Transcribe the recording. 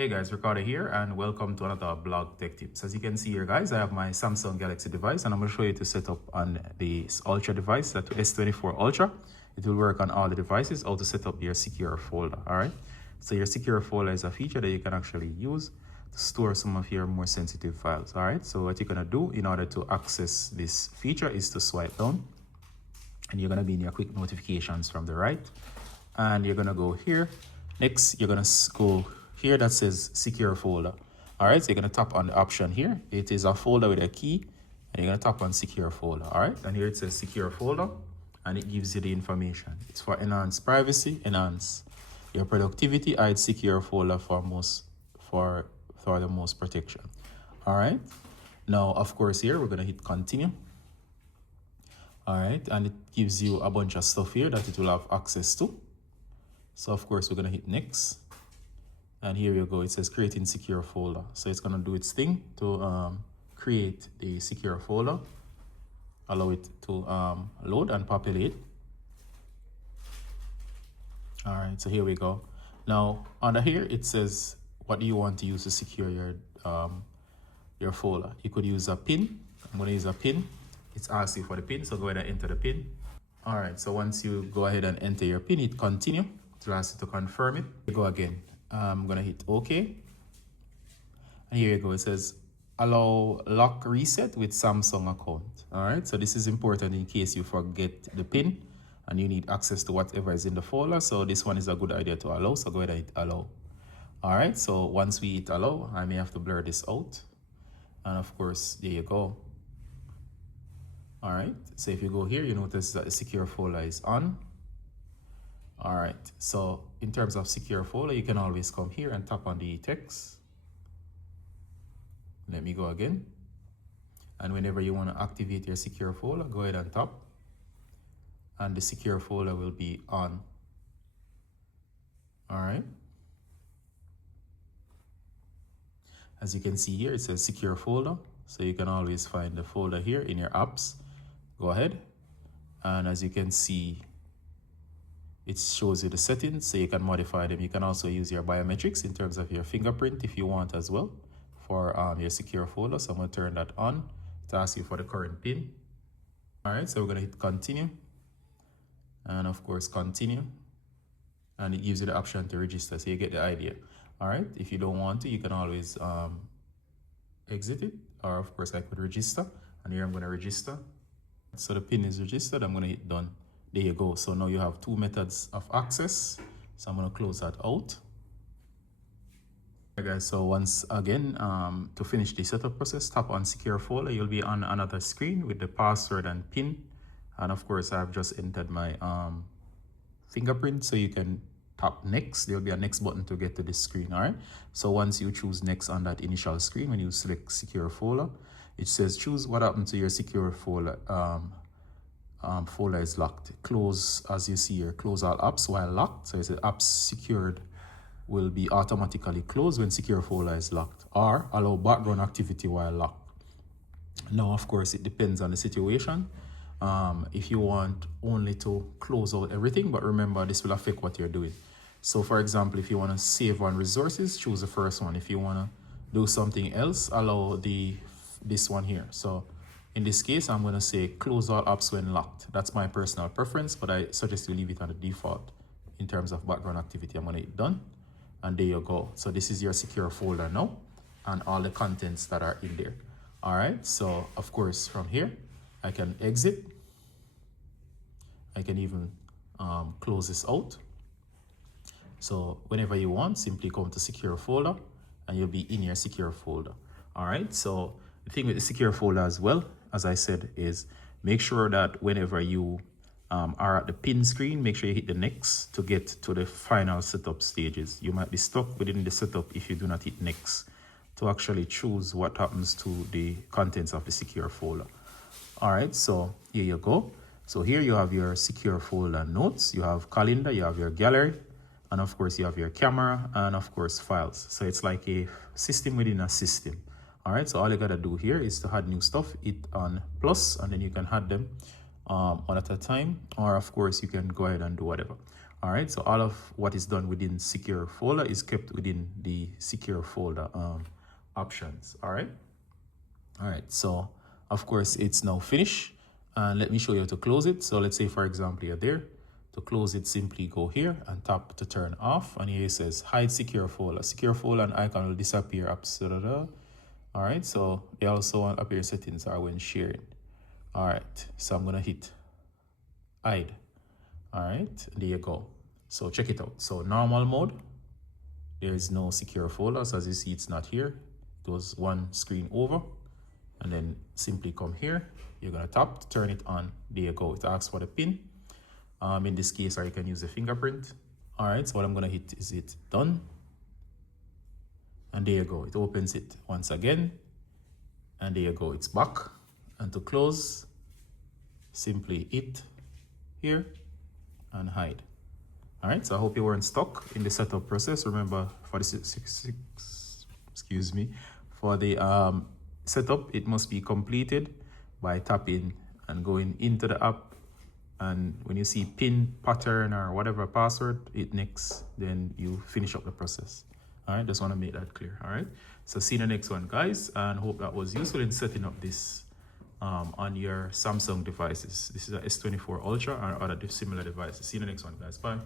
Hey guys, Ricardo here and welcome to another blog tech tips. As you can see here guys, I have my Samsung Galaxy device and I'm going to show you to set up on the Ultra device, that S24 Ultra. It will work on all the devices, how to set up your secure folder, alright? So your secure folder is a feature that you can actually use to store some of your more sensitive files, alright? So what you're going to do in order to access this feature is to swipe down and you're going to be in your quick notifications from the right and you're going to go here. Next, you're going to go here that says secure folder. All right, so you're going to tap on the option here. It is a folder with a key and you're going to tap on secure folder. All right, and here it says secure folder and it gives you the information. It's for enhanced privacy, enhance your productivity, hide secure folder for the most protection. All right, now of course here we're going to hit continue. All right, and it gives you a bunch of stuff here that it will have access to. So of course we're going to hit next. And here you go, it says creating secure folder. So it's going to do its thing to create the secure folder, allow it to load and populate. All right, so here we go. Now under here it says what do you want to use to secure your folder. You could use a pin. I'm going to use a pin. It's asking for the pin, so go ahead and enter the pin. All right, so once you go ahead and enter your pin, hit continue. It will ask you to confirm it. You go again. I'm gonna hit OK. And here you go. It says allow lock reset with Samsung account. All right, so this is important in case you forget the pin and you need access to whatever is in the folder. So this one is a good idea to allow. So go ahead and hit allow. All right, so once we hit allow, I may have to blur this out. And of course, there you go. All right, so if you go here, you notice that the secure folder is on. All right, so in terms of secure folder, you can always come here and tap on the text. Let me go again. And whenever you want to activate your secure folder, go ahead and tap. And the secure folder will be on. All right. As you can see here, it says secure folder. So you can always find the folder here in your apps. Go ahead. And as you can see, it shows you the settings, so you can modify them. You can also use your biometrics in terms of your fingerprint if you want as well for your secure folder. So I'm going to turn that on to ask you for the current pin. All right, so we're going to hit continue. And of course, continue. And it gives you the option to register, so you get the idea. All right, if you don't want to, you can always exit it. Or of course, I could register. And here I'm going to register. So the pin is registered. I'm going to hit done. There you go. So now you have two methods of access. So I'm going to close that out. Okay, guys, so once again, to finish the setup process, tap on secure folder. You'll be on another screen with the password and pin. And of course, I've just entered my fingerprint. So you can tap next. There'll be a next button to get to this screen. All right. So once you choose next on that initial screen, when you select secure folder, it says choose what happened to your secure folder. Folder is locked. Close, as you see here, close all apps while locked. So it says apps secured will be automatically closed when secure folder is locked, or allow background activity while locked. Now, of course, it depends on the situation. If you want only to close out everything, but remember this will affect what you're doing. So for example, if you want to save on resources, choose the first one. If you want to do something else, allow this one here. So in this case, I'm going to say close all apps when locked. That's my personal preference, but I suggest you leave it on the default in terms of background activity. I'm going to hit done, and there you go. So this is your secure folder now, and all the contents that are in there. All right, so of course from here, I can exit. I can even close this out. So whenever you want, simply come to secure folder, and you'll be in your secure folder. All right, so the thing with the secure folder as well, as I said, is make sure that whenever you are at the pin screen, make sure you hit the next to get to the final setup stages. You might be stuck within the setup if you do not hit next to actually choose what happens to the contents of the secure folder. All right, so here you go. So here you have your secure folder notes, you have calendar, you have your gallery, and of course you have your camera, and of course files. So it's like a system within a system. All right, so all you gotta do here is to add new stuff, hit on plus, and then you can add them one at a time, or of course you can go ahead and do whatever. All right, so all of what is done within secure folder is kept within the secure folder options. All right. So of course it's now finished, and let me show you how to close it. So let's say, for example, you're there. To close it, simply go here and tap to turn off, and here it says hide secure folder. Secure folder and icon will disappear. All right, so they also want appear settings are when sharing. All right, so I'm gonna hit hide. All right, there you go. So check it out. So normal mode, there is no secure folder. So as you see, it's not here. It was one screen over. And then simply come here. You're gonna tap to turn it on. There you go. It asks for the pin. In this case, or you can use a fingerprint. All right, so what I'm gonna hit is hit done. And there you go. It opens it once again. And there you go. It's back. And to close, simply hit here and hide. All right, so I hope you weren't stuck in the setup process. Remember, for the for the setup, it must be completed by tapping and going into the app. And when you see pin, pattern, or whatever password, hit next, then you finish up the process. All right, just want to make that clear. All right, so see you in the next one, guys, and hope that was useful in setting up this on your Samsung devices. This is a S24 Ultra or other similar devices. See you in the next one, guys. Bye.